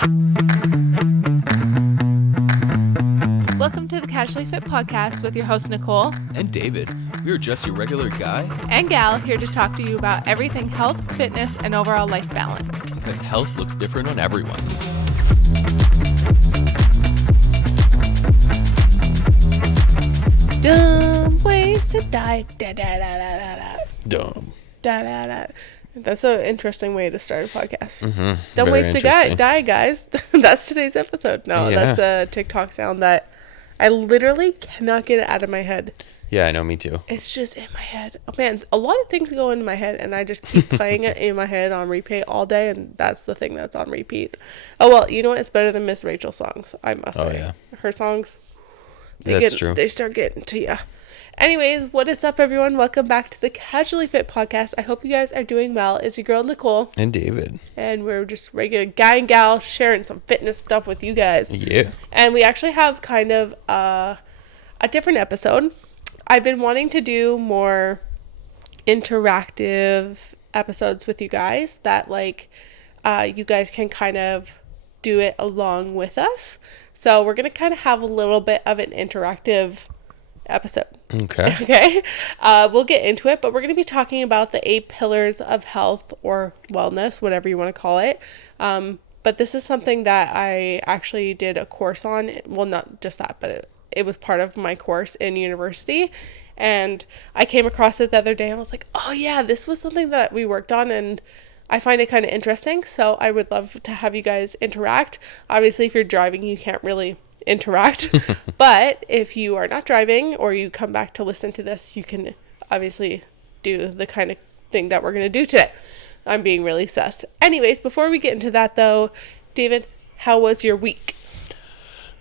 Welcome to the Casually Fit Podcast with your host, Nicole. And David. We are just your regular guy. And gal here to talk to you about everything health, fitness, and overall life balance. Because health looks different on everyone. Dumb ways to die. Da, da, da, da, da, da. Dumb. Da, da, da. That's an interesting way to start a podcast. Mm-hmm. Dumb ways to die, guys. That's today's episode. No, Yeah. That's a TikTok sound that I literally cannot get it out of my head. Yeah, I know, me too. It's just in my head. Oh, man, a lot of things go into my head, and I just keep playing it in my head on repeat all day, and that's the thing that's on repeat. Oh, well, you know what? It's better than Miss Rachel's songs, I must say. Oh, yeah. Her songs, That's true. They start getting to you. Anyways, what is up, everyone? Welcome back to the Casually Fit Podcast. I hope you guys are doing well. It's your girl, Nicole. And David. And we're just regular guy and gal sharing some fitness stuff with you guys. Yeah. And we actually have kind of a different episode. I've been wanting to do more interactive episodes with you guys that you guys can kind of do it along with us. So we're going to kind of have a little bit of an interactive episode. Okay. Okay. We'll get into it, but we're going to be talking about the 8 pillars of health or wellness, whatever you want to call it. But this is something that I actually did a course on. Well, not just that, but it was part of my course in university. And I came across it the other day and I was like, oh yeah, this was something that we worked on, and I find it kind of interesting. So I would love to have you guys interact. Obviously, if you're driving, you can't really interact. But if you are not driving or you come back to listen to this, you can obviously do the kind of thing that we're going to do today. I'm being really sus. Anyways, before we get into that though, David, how was your week?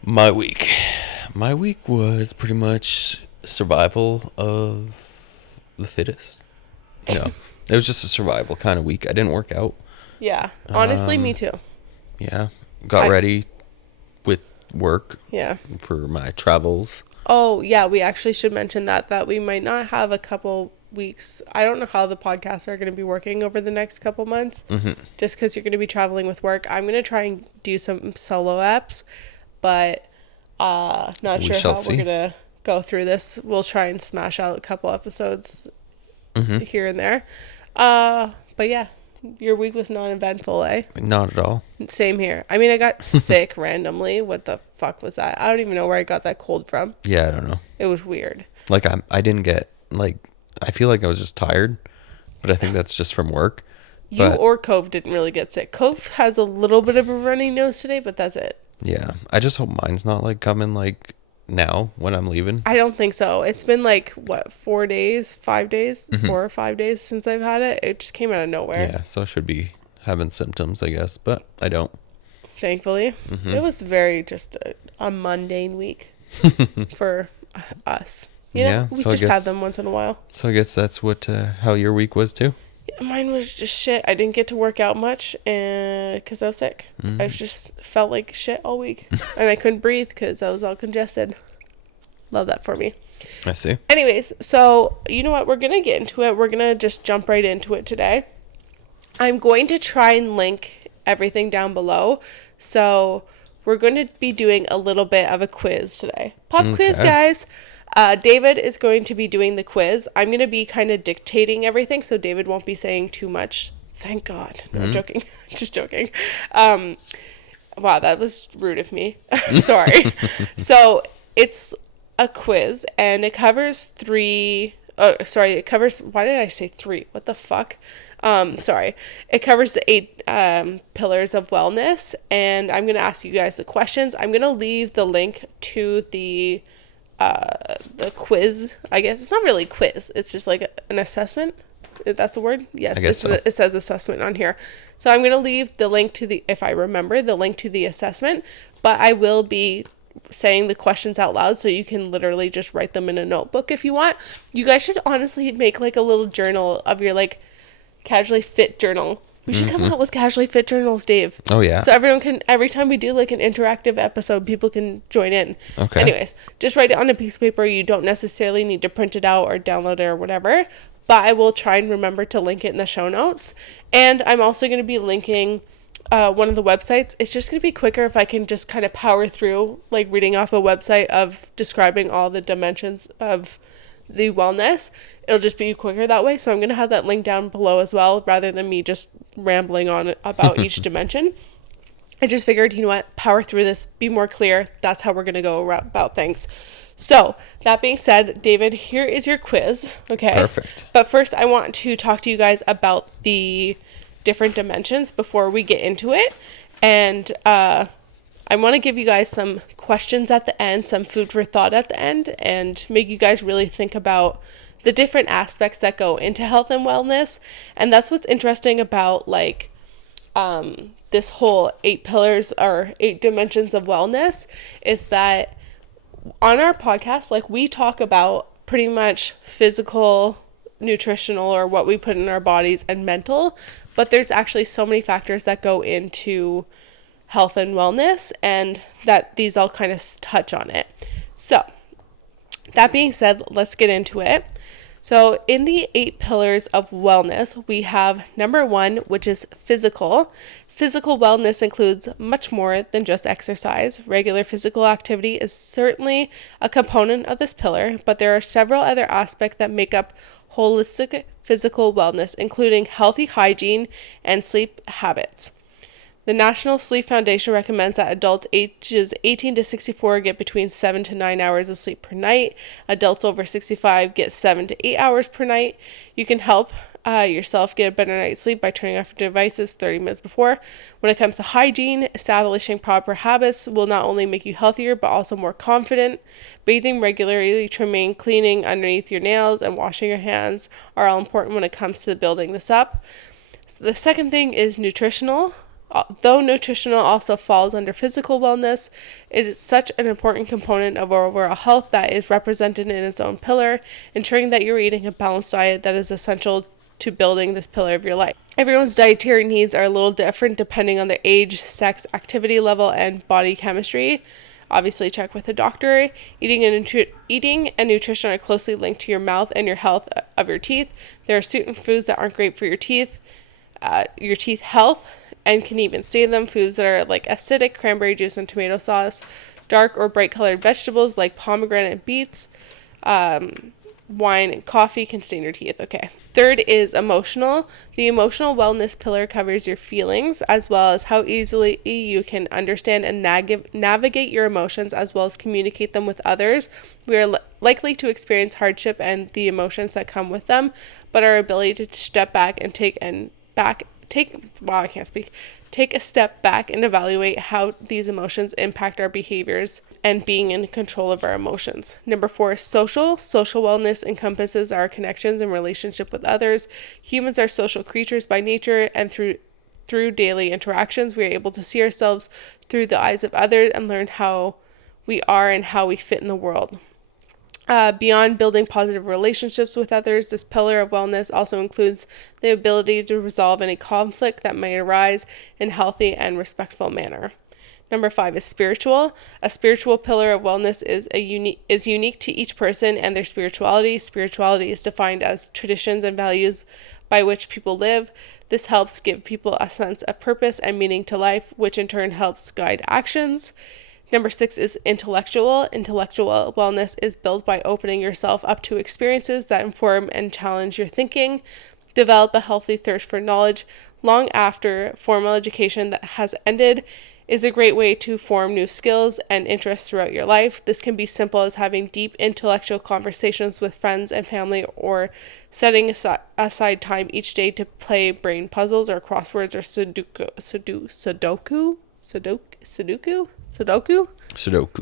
My week was pretty much survival of the fittest. No, it was just a survival kind of week. I didn't work out. Yeah, honestly, me too. Yeah, got ready with work. Yeah. For my travels. Oh, yeah, we actually should mention that we might not have a couple weeks. I don't know how the podcasts are going to be working over the next couple months. Mm-hmm. Just because you're going to be traveling with work. I'm going to try and do some solo apps, but not sure how we're going to go through this. We'll try and smash out a couple episodes here and there. But yeah, your week was non-eventful, eh? Not at all. Same here. I mean, I got sick randomly. What the fuck was that? I don't even know where I got that cold from. Yeah, I don't know. It was weird. Like, I didn't get, I feel like I was just tired, but I think that's just from work. You or Cove didn't really get sick. Cove has a little bit of a runny nose today, but that's it. Yeah. I just hope mine's not, coming, now when I'm leaving. I don't think so. It's been, 4 days, 5 days, 4 or 5 days since I've had it. It just came out of nowhere. Yeah, so I should be having symptoms, I guess, but I don't. Thankfully. It was very just a mundane week for us. You know, we so just have them once in a while. So I guess that's how your week was too? Mine was just shit. I didn't get to work out much because I was sick. I just felt like shit all week. And I couldn't breathe because I was all congested. Love that for me. I see. Anyways, so you know what? We're going to get into it. We're going to just jump right into it today. I'm going to try and link everything down below. So we're going to be doing a little bit of a quiz today. Pop quiz, guys. David is going to be doing the quiz. I'm going to be kind of dictating everything, so David won't be saying too much. Thank God. No, I'm joking. Just joking. Wow, that was rude of me. Sorry. So it's a quiz, and it covers it covers, why did I say 3? What the fuck? Sorry. It covers the 8 pillars of wellness, and I'm going to ask you guys the questions. I'm going to leave the link to the quiz. I guess it's not really a quiz. It's just like an assessment. That's a word? Yes. I guess so. It says assessment on here. So I'm going to leave the link to if I remember, the link to the assessment, but I will be saying the questions out loud so you can literally just write them in a notebook if you want. You guys should honestly make a little journal of your Casually Fit journal. We should come out with Casually Fit journals, Dave. Oh, yeah. So everyone can, every time we do an interactive episode, people can join in. Okay. Anyways, just write it on a piece of paper. You don't necessarily need to print it out or download it or whatever, but I will try and remember to link it in the show notes. And I'm also going to be linking one of the websites. It's just going to be quicker if I can just kind of power through, like, reading off a website of describing all the dimensions of the wellness. It'll just be quicker that way. So I'm going to have that link down below as well, rather than me just rambling on about each dimension. I just figured, you know what, power through this, be more clear. That's how we're going to go about things. So that being said, David, here is your quiz. Okay. Perfect. But first I want to talk to you guys about the different dimensions before we get into it. And I want to give you guys some questions at the end, some food for thought at the end, and make you guys really think about the different aspects that go into health and wellness. And that's what's interesting about, like, this whole 8 pillars or 8 dimensions of wellness, is that on our podcast, like, we talk about pretty much physical, nutritional, or what we put in our bodies, and mental, but there's actually so many factors that go into health and wellness, and that these all kind of touch on it. So that being said, let's get into it. So in the 8 pillars of wellness, we have number 1, which is physical. Physical wellness includes much more than just exercise. Regular physical activity is certainly a component of this pillar, but there are several other aspects that make up holistic physical wellness, including healthy hygiene and sleep habits. The National Sleep Foundation recommends that adults ages 18 to 64 get between 7 to 9 hours of sleep per night. Adults over 65 get 7 to 8 hours per night. You can help yourself get a better night's sleep by turning off your devices 30 minutes before. When it comes to hygiene, establishing proper habits will not only make you healthier, but also more confident. Bathing regularly, trimming, cleaning underneath your nails, and washing your hands are all important when it comes to building this up. So the second thing is nutritional. Though nutritional also falls under physical wellness, it is such an important component of our overall health that is represented in its own pillar, ensuring that you're eating a balanced diet that is essential to building this pillar of your life. Everyone's dietary needs are a little different depending on their age, sex, activity level, and body chemistry. Obviously, check with a doctor. Eating and nutrition are closely linked to your mouth and your health of your teeth. There are certain foods that aren't great for your teeth health, and can even stain them. Foods that are like acidic, cranberry juice and tomato sauce, dark or bright colored vegetables like pomegranate and beets, wine and coffee can stain your teeth. Okay. Third is emotional. The emotional wellness pillar covers your feelings, as well as how easily you can understand and navigate your emotions, as well as communicate them with others. We are likely to experience hardship and the emotions that come with them, but our ability to step back and take a step back and evaluate how these emotions impact our behaviors and being in control of our emotions. Number 4 is social. Social wellness encompasses our connections and relationship with others. Humans are social creatures by nature, and through daily interactions, we are able to see ourselves through the eyes of others and learn how we are and how we fit in the world. Beyond building positive relationships with others, this pillar of wellness also includes the ability to resolve any conflict that may arise in a healthy and respectful manner. Number 5 is spiritual. A spiritual pillar of wellness is unique to each person and their spirituality. Spirituality is defined as traditions and values by which people live. This helps give people a sense of purpose and meaning to life, which in turn helps guide actions. Number 6 is intellectual. Intellectual wellness is built by opening yourself up to experiences that inform and challenge your thinking. Develop a healthy thirst for knowledge long after formal education that has ended is a great way to form new skills and interests throughout your life. This can be simple as having deep intellectual conversations with friends and family, or setting aside time each day to play brain puzzles or crosswords or Sudoku,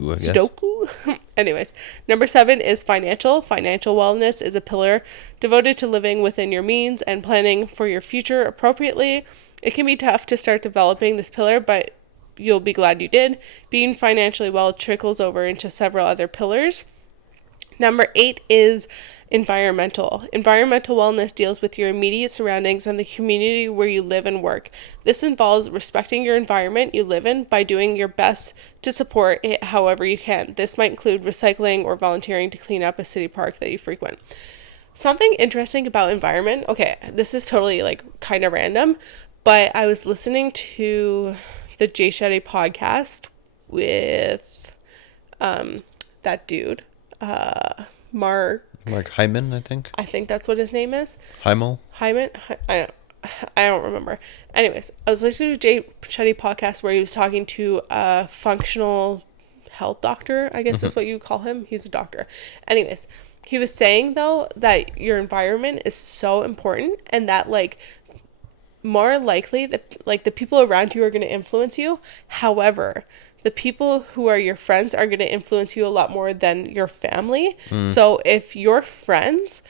I guess. Sudoku. Anyways, number 7 is financial. Financial wellness is a pillar devoted to living within your means and planning for your future appropriately. It can be tough to start developing this pillar, but you'll be glad you did. Being financially well trickles over into several other pillars. Number 8 is environmental. Environmental wellness deals with your immediate surroundings and the community where you live and work. This involves respecting your environment you live in by doing your best to support it however you can. This might include recycling or volunteering to clean up a city park that you frequent. Something interesting about environment, okay, this is totally like kind of random, But I was listening to the Jay Shetty podcast with that dude, Mark Hyman, I think. I think that's what his name is. Heimel. Hyman? I don't remember. Anyways, I was listening to Jay Shetty podcast where he was talking to a functional health doctor, I guess is what you call him. He's a doctor. Anyways, he was saying though that your environment is so important and that like more likely that like the people around you are going to influence you. However, the people who are your friends are going to influence you a lot more than your family. So if your friends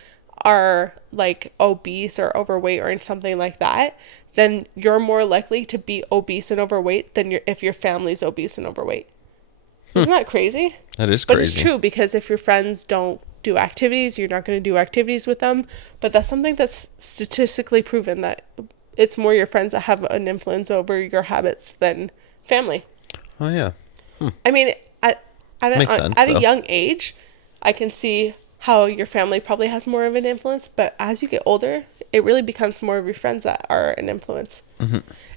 are like obese or overweight or something like that, then you're more likely to be obese and overweight than if your family's obese and overweight. Isn't that crazy? That is But crazy. it's true, because if your friends don't do activities, you're not going to do activities with them. But that's something that's statistically proven, that it's more your friends that have an influence over your habits than family. Oh, yeah. I mean, Makes sense, at a though. young age, I can see how your family probably has more of an influence. But as you get older, it really becomes more of your friends that are an influence.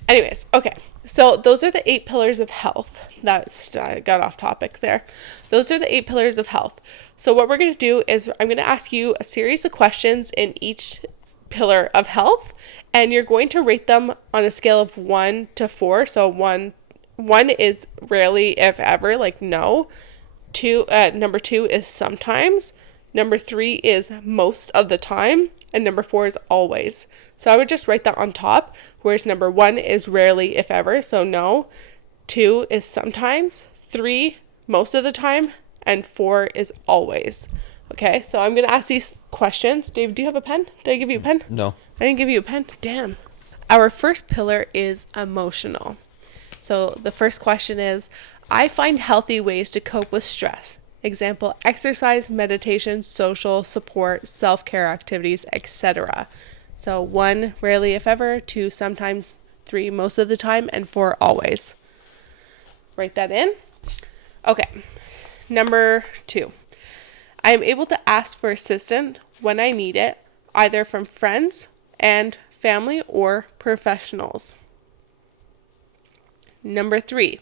Anyways, okay. So those are the 8 pillars of health. I got off topic there. Those are the 8 pillars of health. So what we're going to do is I'm going to ask you a series of questions in each pillar of health, and you're going to rate them on a scale of 1 to 4. So one is rarely, if ever, like no. Number 2 is sometimes. Number 3 is most of the time. And number 4 is always. So I would just write that on top. Whereas number 1 is rarely, if ever, so no. 2 is sometimes. 3, most of the time. And 4 is always. Okay, so I'm going to ask these questions. Dave, do you have a pen? Did I give you a pen? No. I didn't give you a pen? Damn. Our first pillar is emotional. So the first question is, I find healthy ways to cope with stress. Example, exercise, meditation, social support, self-care activities, etc. So 1, rarely if ever. 2, sometimes. 3, most of the time. And 4, always. Write that in. Okay. Number 2. I am able to ask for assistance when I need it, either from friends and family or professionals. Number 3.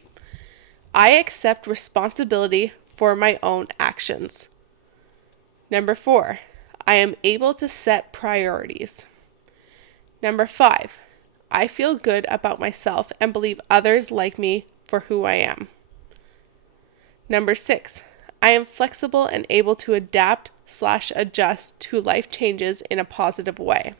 I accept responsibility for my own actions. Number 4. I am able to set priorities. Number 5. I feel good about myself and believe others like me for who I am. Number 6. I am flexible and able to adapt/adjust to life changes in a positive way.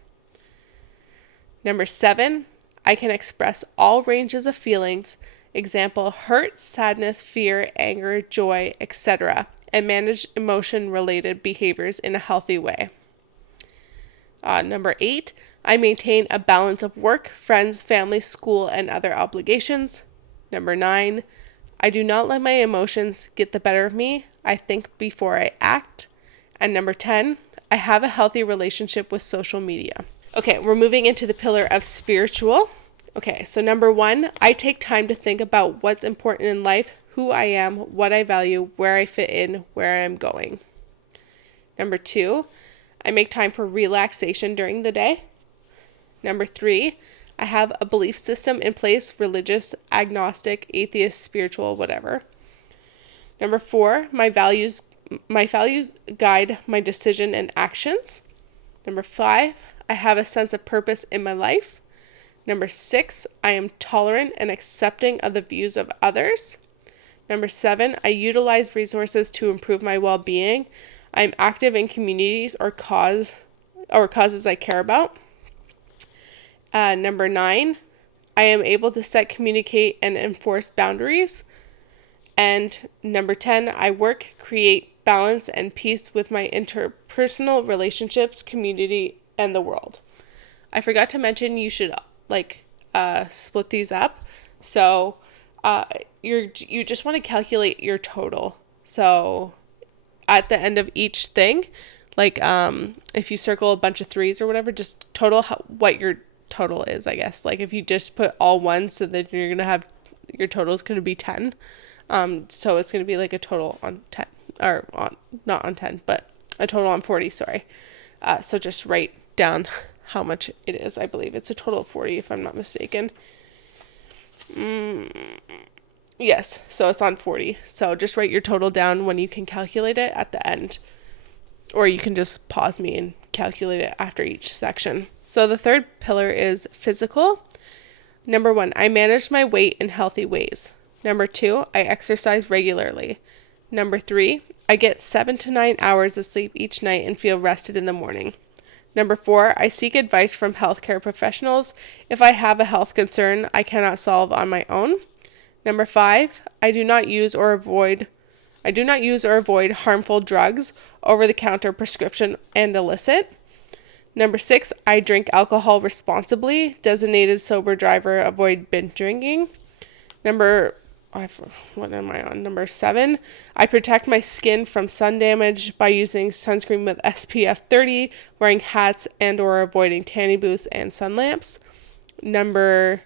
Number 7. I can express all ranges of feelings, example, hurt, sadness, fear, anger, joy, etc., and manage emotion-related behaviors in a healthy way. Number 8, I maintain a balance of work, friends, family, school, and other obligations. Number 9, I do not let my emotions get the better of me. I think before I act. And number 10, I have a healthy relationship with social media. Okay, we're moving into the pillar of spiritual. Okay, so number 1, I take time to think about what's important in life, who I am, what I value, where I fit in, where I'm going. Number 2, I make time for relaxation during the day. Number 3, I have a belief system in place, religious, agnostic, atheist, spiritual, whatever. Number 4, my values guide my decision and actions. Number 5, I have a sense of purpose in my life. Number 6, I am tolerant and accepting of the views of others. Number 7, I utilize resources to improve my well-being. I am active in communities or causes I care about. Number 9, I am able to set, communicate, and enforce boundaries. And number 10, I work, create balance and peace with my interpersonal relationships, community, and the world. I forgot to mention you should split these up. So you just want to calculate your total. So at the end of each thing, if you circle a bunch of 3s or whatever, just total what your total is, I guess. Like if you just put all 1s, so then you're gonna have your total is gonna be 10. So it's gonna be like a total on 10, or on not on 10, but a total on 40. Sorry. So just write down how much it is. I believe it's a total of 40 if I'm not mistaken. Yes, so it's on 40. So just write your total down when you can calculate it at the end. Or you can just pause me and calculate it after each section. So the third pillar is physical. Number 1, I manage my weight in healthy ways. Number 2, I exercise regularly. Number 3, I get 7 to 9 hours of sleep each night and feel rested in the morning. Number 4, I seek advice from healthcare professionals if I have a health concern I cannot solve on my own. Number 5, I do not use or avoid harmful drugs, over-the-counter, prescription, and illicit. Number 6, I drink alcohol responsibly. Designated sober driver, avoid binge drinking. Number 7, I protect my skin from sun damage by using sunscreen with SPF 30, wearing hats and or avoiding tanning booths and sun lamps. Number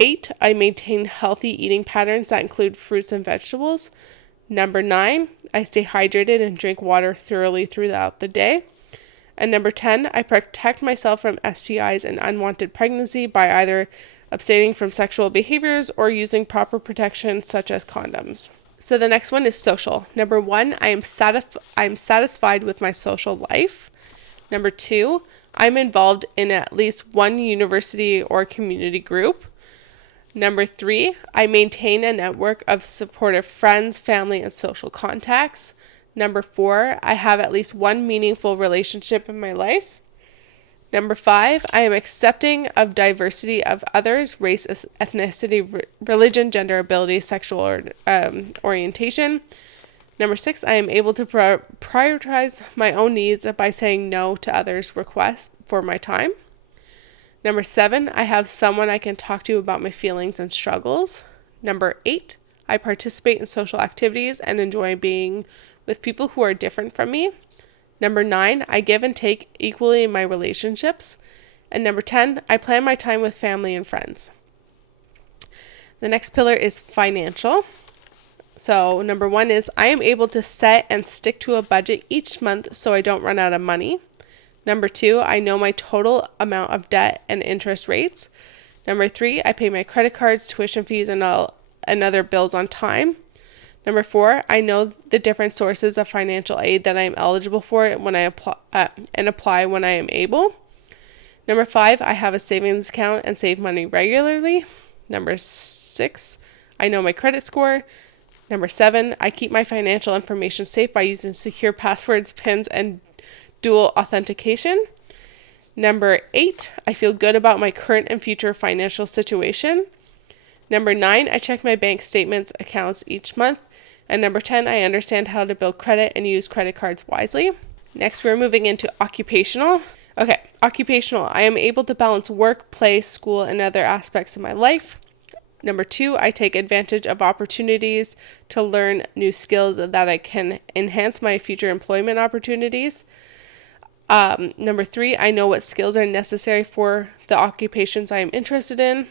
8, I maintain healthy eating patterns that include fruits and vegetables. Number 9, I stay hydrated and drink water thoroughly throughout the day. And number 10, I protect myself from STIs and unwanted pregnancy by either abstaining from sexual behaviors or using proper protection such as condoms. So the next one is social. Number 1, I am satisfied with my social life. Number 2, I'm involved in at least one university or community group. Number 3, I maintain a network of supportive friends, family, and social contacts. Number 4, I have at least one meaningful relationship in my life. Number 5, I am accepting of diversity of others, race, ethnicity, religion, gender, ability, sexual orientation. Number 6, I am able to prioritize my own needs by saying no to others' requests for my time. Number 7, I have someone I can talk to about my feelings and struggles. Number 8, I participate in social activities and enjoy being with people who are different from me. Number 9, I give and take equally in my relationships. And number 10, I plan my time with family and friends. The next pillar is financial. So number 1 is I am able to set and stick to a budget each month so I don't run out of money. Number 2, I know my total amount of debt and interest rates. Number 3, I pay my credit cards, tuition fees, and other bills on time. Number 4, I know the different sources of financial aid that I am eligible for when I apply when I am able. Number 5, I have a savings account and save money regularly. Number 6, I know my credit score. Number 7, I keep my financial information safe by using secure passwords, PINs, and dual authentication. Number 8, I feel good about my current and future financial situation. Number 9, I check my bank statements accounts each month. And number 10, I understand how to build credit and use credit cards wisely. Next, we're moving into occupational. Okay, occupational. I am able to balance work, play, school, and other aspects of my life. Number 2, I take advantage of opportunities to learn new skills that I can enhance my future employment opportunities. Number 3, I know what skills are necessary for the occupations I am interested in.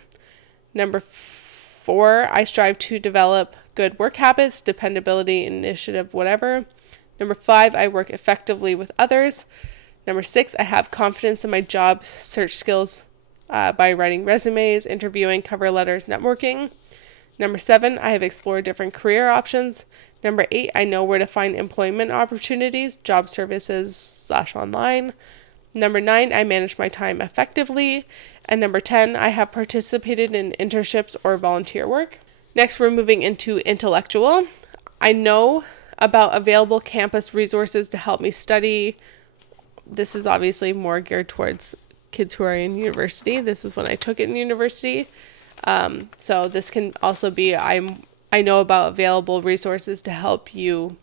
Number 4, I strive to develop good work habits, dependability, initiative, whatever. Number 5, I work effectively with others. Number 6, I have confidence in my job search skills by writing resumes, interviewing, cover letters, networking. Number 7, I have explored different career options. Number 8, I know where to find employment opportunities, job services / online. Number 9, I manage my time effectively. And number 10, I have participated in internships or volunteer work. Next, we're moving into intellectual. I know about available campus resources to help me study. This is obviously more geared towards kids who are in university. This is when I took it in university. So this can also be, I know about available resources to help you,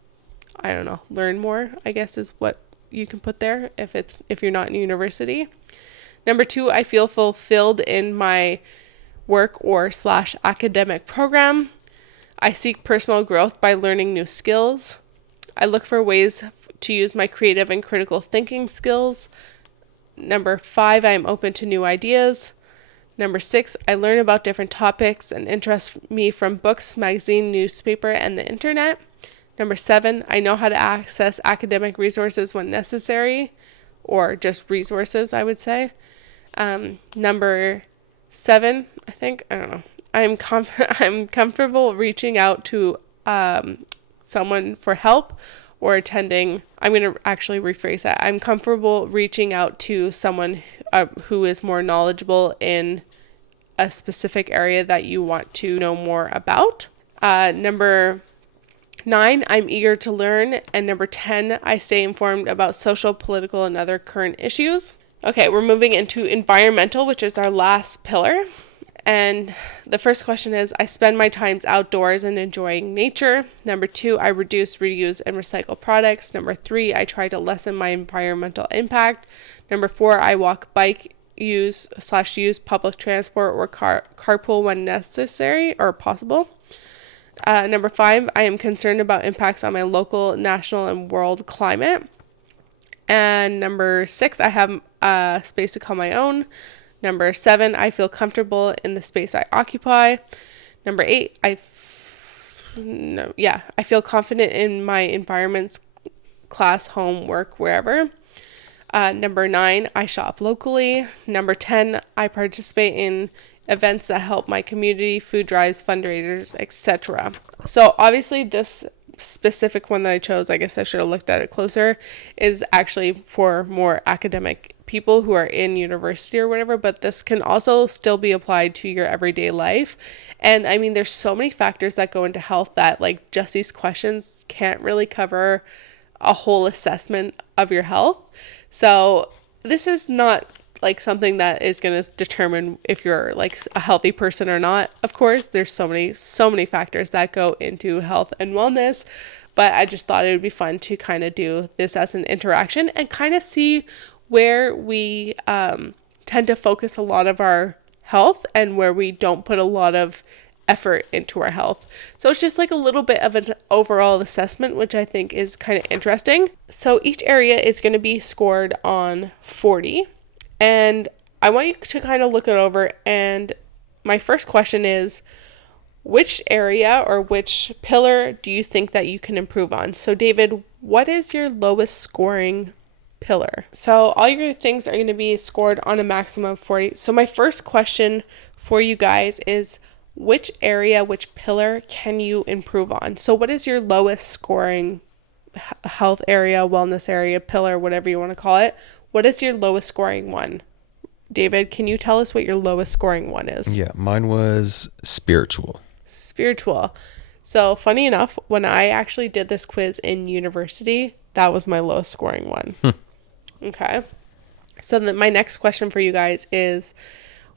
learn more, I guess is what you can put there if you're not in university. Number 2, I feel fulfilled in my work or / academic program. I seek personal growth by learning new skills. I look for ways to use my creative and critical thinking skills. Number 5, I am open to new ideas. Number 6, I learn about different topics and interest me from books, magazine, newspaper, and the internet. Number 7, I know how to access academic resources when necessary, or just resources, I would say. Number 7, I think, I don't know. I'm comfortable reaching out to someone for help or attending. I'm going to actually rephrase that. I'm comfortable reaching out to someone who is more knowledgeable in a specific area that you want to know more about. Number 9, I'm eager to learn. And number 10, I stay informed about social, political, and other current issues. Okay, we're moving into environmental, which is our last pillar. And the first question is, I spend my times outdoors and enjoying nature. Number 2, I reduce, reuse, and recycle products. Number 3, I try to lessen my environmental impact. Number 4, I walk, bike, use public transport or carpool when necessary or possible. Number 5, I am concerned about impacts on my local, national, and world climate. And number 6, I have a space to call my own. Number 7, I feel comfortable in the space I occupy. Number 8, I feel confident in my environments, class, home, work, wherever. Number 9, I shop locally. Number 10, I participate in events that help my community, food drives, fundraisers, etc. So obviously this specific one that I chose, I guess I should have looked at it closer, is actually for more academic people who are in university or whatever, but this can also still be applied to your everyday life. And I mean, there's so many factors that go into health that like just these questions can't really cover a whole assessment of your health. So this is not like something that is going to determine if you're like a healthy person or not. Of course, there's so many factors that go into health and wellness, but I just thought it would be fun to kind of do this as an interaction and kind of see where we tend to focus a lot of our health and where we don't put a lot of effort into our health. So it's just like a little bit of an overall assessment, which I think is kind of interesting. So each area is going to be scored on 40. And I want you to kind of look it over. And my first question is, which area or which pillar do you think that you can improve on? So David, what is your lowest scoring pillar? So all your things are going to be scored on a maximum of 40. So my first question for you guys is, which area, which pillar can you improve on? So what is your lowest scoring health area, wellness area, pillar, whatever you want to call it? What is your lowest scoring one? David, can you tell us what your lowest scoring one is? Yeah, mine was spiritual. Spiritual. So funny enough, when I actually did this quiz in university, that was my lowest scoring one. Okay. So then my next question for you guys is,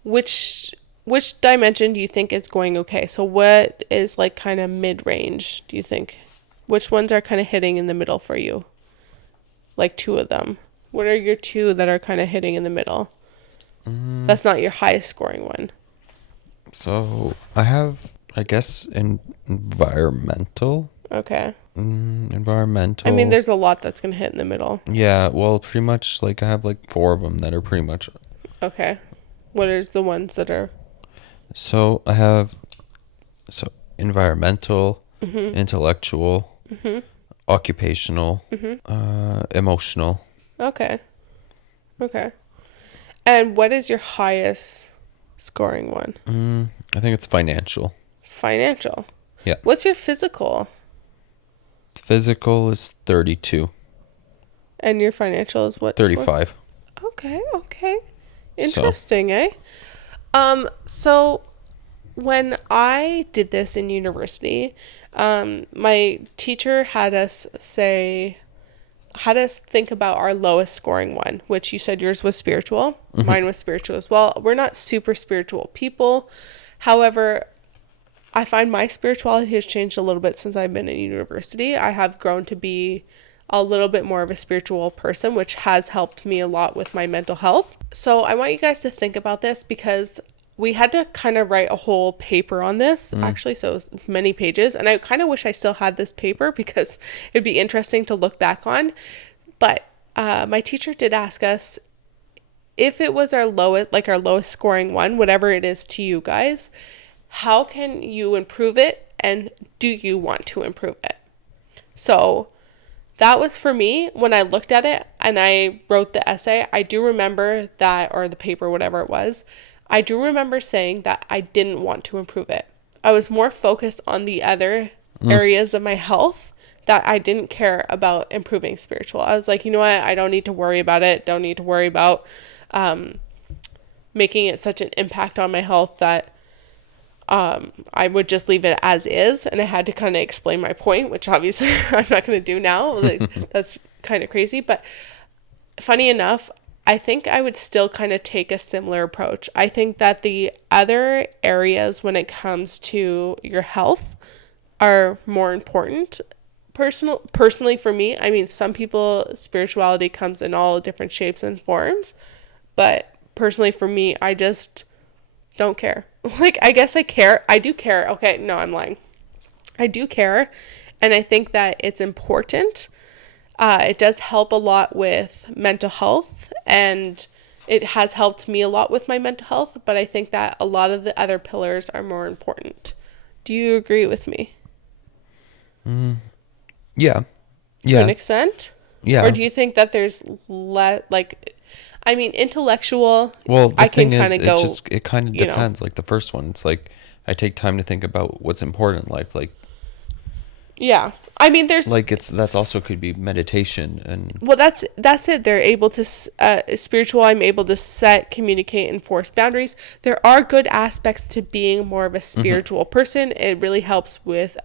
which dimension do you think is going okay? So what is like kind of mid-range, do you think? Which ones are kind of hitting in the middle for you? Like 2 of them. What are your 2 that are kind of hitting in the middle? That's not your highest scoring one. So I have, I guess, environmental. Okay. Environmental. I mean, there's a lot that's going to hit in the middle. Yeah, well, pretty much, like, I have, like, 4 of them that are pretty much... Okay. What is the ones that are... So, I have... So, environmental, intellectual, occupational, emotional. Okay. And what is your highest scoring one? I think it's financial. Financial. Yeah. What's your physical? Physical is 32. And your financial is what? 35. Score? Okay. Interesting, eh? So when I did this in university, my teacher had us think about our lowest scoring one, which you said yours was spiritual. Mine was spiritual as well. We're not super spiritual people. However, I find my spirituality has changed a little bit since I've been in university. I have grown to be a little bit more of a spiritual person, which has helped me a lot with my mental health. So I want you guys to think about this because we had to kind of write a whole paper on this, actually, so it was many pages. And I kind of wish I still had this paper because it'd be interesting to look back on. But my teacher did ask us if it was our lowest scoring one, whatever it is to you guys, how can you improve it and do you want to improve it? So that was for me when I looked at it and I wrote the essay. I do remember that, or the paper, whatever it was. I do remember saying that I didn't want to improve it. I was more focused on the other areas of my health that I didn't care about improving spiritual. I was like, you know what? I don't need to worry about it. Don't need to worry about making it such an impact on my health that I would just leave it as is. And I had to kind of explain my point, which obviously I'm not going to do now. Like, that's kind of crazy. But funny enough, I think I would still kind of take a similar approach. I think that the other areas when it comes to your health are more important. Personally for me, I mean, some people, spirituality comes in all different shapes and forms. But personally for me, I just don't care. Like, I guess I care. I do care. Okay, no, I'm lying. I do care. And I think that it's important. It does help a lot with mental health. And it has helped me a lot with my mental health. But I think that a lot of the other pillars are more important. Do you agree with me? Yeah. To an extent? Yeah. Or do you think that there's I mean, intellectual, Well, the I can thing kind is, of go, it kind of you know. depends. Like the first one, it's like I take time to think about what's important in life. Yeah. I mean, there's, That's also could be meditation and well, that's it. They're able to, spiritual, I'm able to set, communicate, enforce boundaries. There are good aspects to being more of a spiritual person. It really helps with,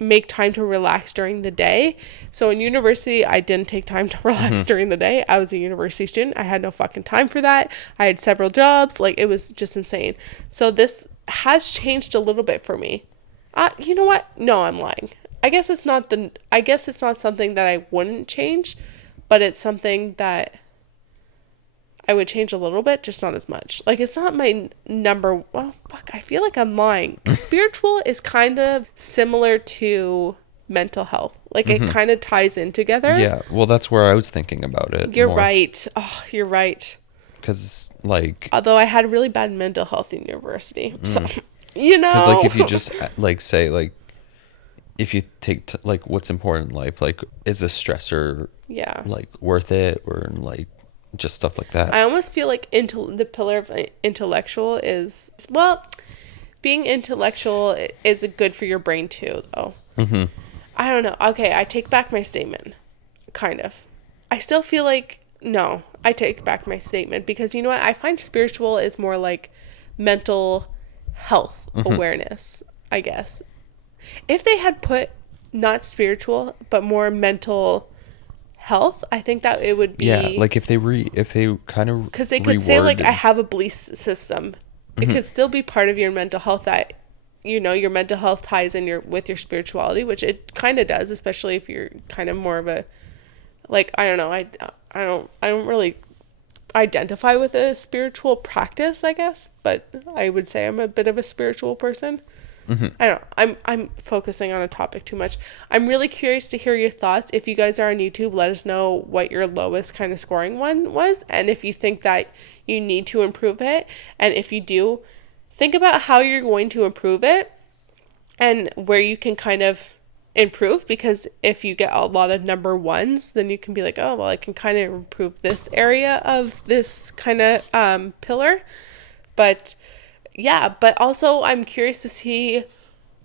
make time to relax during the day. So in university, I didn't take time to relax during the day. I was a university student. I had no fucking time for that. I had several jobs. Like, it was just insane. So this has changed a little bit for me. You know what? No, I'm lying. I guess it's not something that I wouldn't change, but it's something that I would change a little bit, just not as much. Like, it's not my number. Well, fuck, I feel like I'm lying. 'Cause spiritual is kind of similar to mental health. Like, it kind of ties in together. yeah. Well, that's where I was thinking about it. You're right. Oh, you're right. Because Although I had really bad mental health in university, so you know. Because like if you just say like if you take like what's important in life, like is a stressor like worth it, or like just stuff like that. I almost feel like the pillar of intellectual is, well, being intellectual is good for your brain too, though. I don't know. Okay, I take back my statement. Kind of. I still feel like, no, I take back my statement, because you know what? I find spiritual is more like mental health awareness, I guess. If they had put not spiritual but more mental health, I think that it would be, like if they kind of, because they could say like, I have a belief system. It could still be part of your mental health, that, you know, your mental health ties in with your spirituality, which it kind of does, especially if you're kind of more of a, like, I don't know, I don't really identify with a spiritual practice, I guess, but I would say I'm a bit of a spiritual person. I don't know. I'm focusing on a topic too much. I'm really curious to hear your thoughts. If you guys are on YouTube, let us know what your lowest kind of scoring one was, and if you think that you need to improve it, and if you do, think about how you're going to improve it and where you can kind of improve, because if you get a lot of number ones, then you can be like, oh, well, I can kind of improve this area of this kind of pillar. But yeah, but also I'm curious to see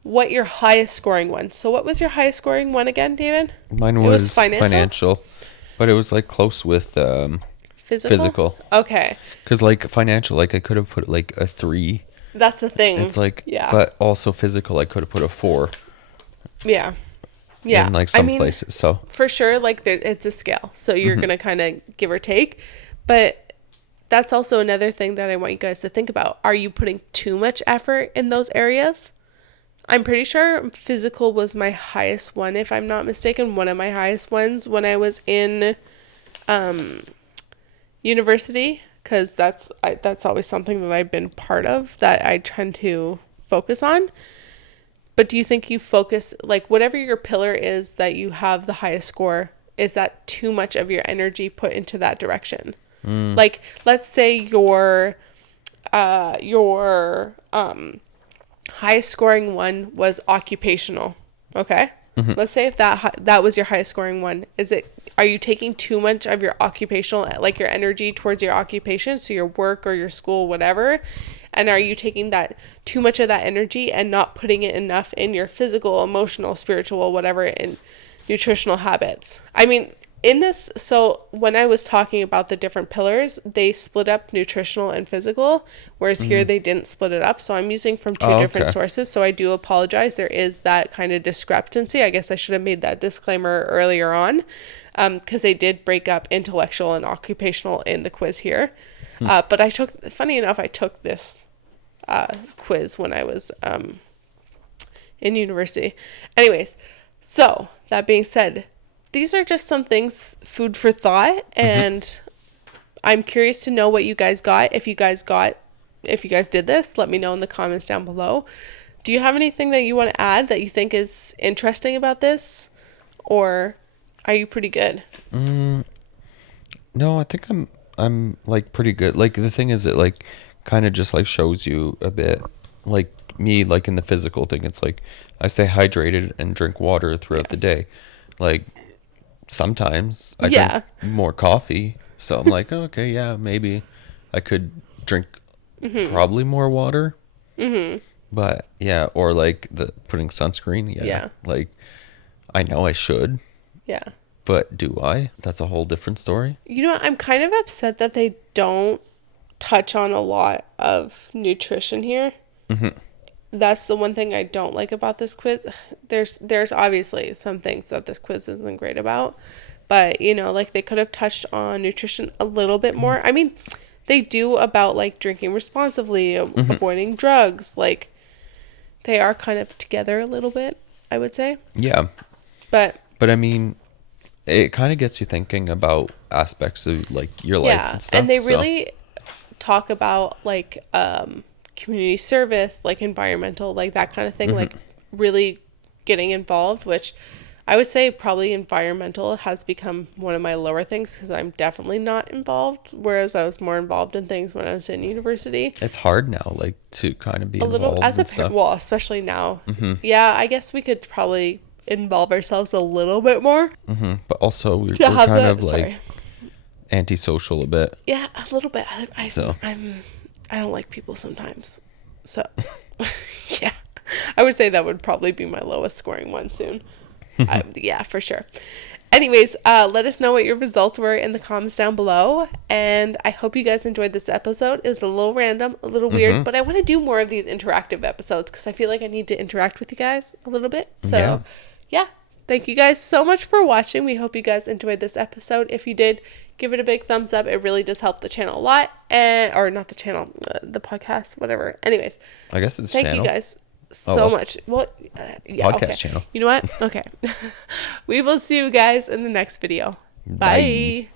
what your highest scoring one. So what was your highest scoring one again, David? Mine was financial, but it was like close with physical. Okay. Because like financial, like I could have put like a 3. That's the thing. It's like, yeah. But also physical, I could have put a 4. Yeah. Yeah. In like some places, so for sure, like it's a scale, so you're gonna kind of give or take, but that's also another thing that I want you guys to think about. Are you putting too much effort in those areas? I'm pretty sure physical was my highest one, if I'm not mistaken, one of my highest ones when I was in university, because that's always something that I've been part of, that I tend to focus on. But do you think you focus, like, whatever your pillar is that you have the highest score, is that too much of your energy put into that direction? Like, let's say your highest scoring one was occupational, okay? let's say if that was your highest scoring one, are you taking too much of your occupational, like your energy towards your occupation, so your work or your school, whatever, and are you taking that too much of that energy and not putting it enough in your physical, emotional, spiritual, whatever, in nutritional habits? I mean, in this, so when I was talking about the different pillars, they split up nutritional and physical, whereas here they didn't split it up. So I'm using from two different sources. So I do apologize. There is that kind of discrepancy. I guess I should have made that disclaimer earlier on, because they did break up intellectual and occupational in the quiz here. But funny enough, I took this quiz when I was in university. Anyways, so that being said, these are just some things, food for thought, and I'm curious to know what you guys got. If you guys did this, let me know in the comments down below. Do you have anything that you want to add that you think is interesting about this, or are you pretty good? No, I think I'm like pretty good. Like the thing is, it like kind of just like shows you a bit, like me, like in the physical thing. It's like I stay hydrated and drink water throughout the day. Like sometimes I drink more coffee, so I'm like, oh, okay, yeah, maybe I could drink probably more water. But yeah, or like the putting sunscreen. Yeah, like I know I should. Yeah. But do I? That's a whole different story. You know, I'm kind of upset that they don't touch on a lot of nutrition here. That's the one thing I don't like about this quiz. There's obviously some things that this quiz isn't great about, but you know, like they could have touched on nutrition a little bit more. I mean, they do about like drinking responsibly, avoiding drugs. Like they are kind of together a little bit, I would say. Yeah. But I mean, it kind of gets you thinking about aspects of like your life and stuff. And they really talk about like community service, like environmental, like that kind of thing, like really getting involved, which I would say probably environmental has become one of my lower things because I'm definitely not involved, whereas I was more involved in things when I was in university. It's hard now, like to kind of be a little involved as a stuff. Well, especially now. Yeah, I guess we could probably involve ourselves a little bit more. But also we're kind of like antisocial a bit. Yeah, a little bit. I don't like people sometimes. So, yeah. I would say that would probably be my lowest scoring one soon. Yeah, for sure. Anyways, let us know what your results were in the comments down below. And I hope you guys enjoyed this episode. It was a little random, a little weird, but I want to do more of these interactive episodes because I feel like I need to interact with you guys a little bit. So, yeah. Thank you guys so much for watching. We hope you guys enjoyed this episode. If you did, give it a big thumbs up. It really does help the channel a lot. Or not the channel, the podcast, whatever. Anyways. I guess it's Thank channel. you guys so much. Well, yeah, podcast channel. You know what? Okay. We will see you guys in the next video. Bye.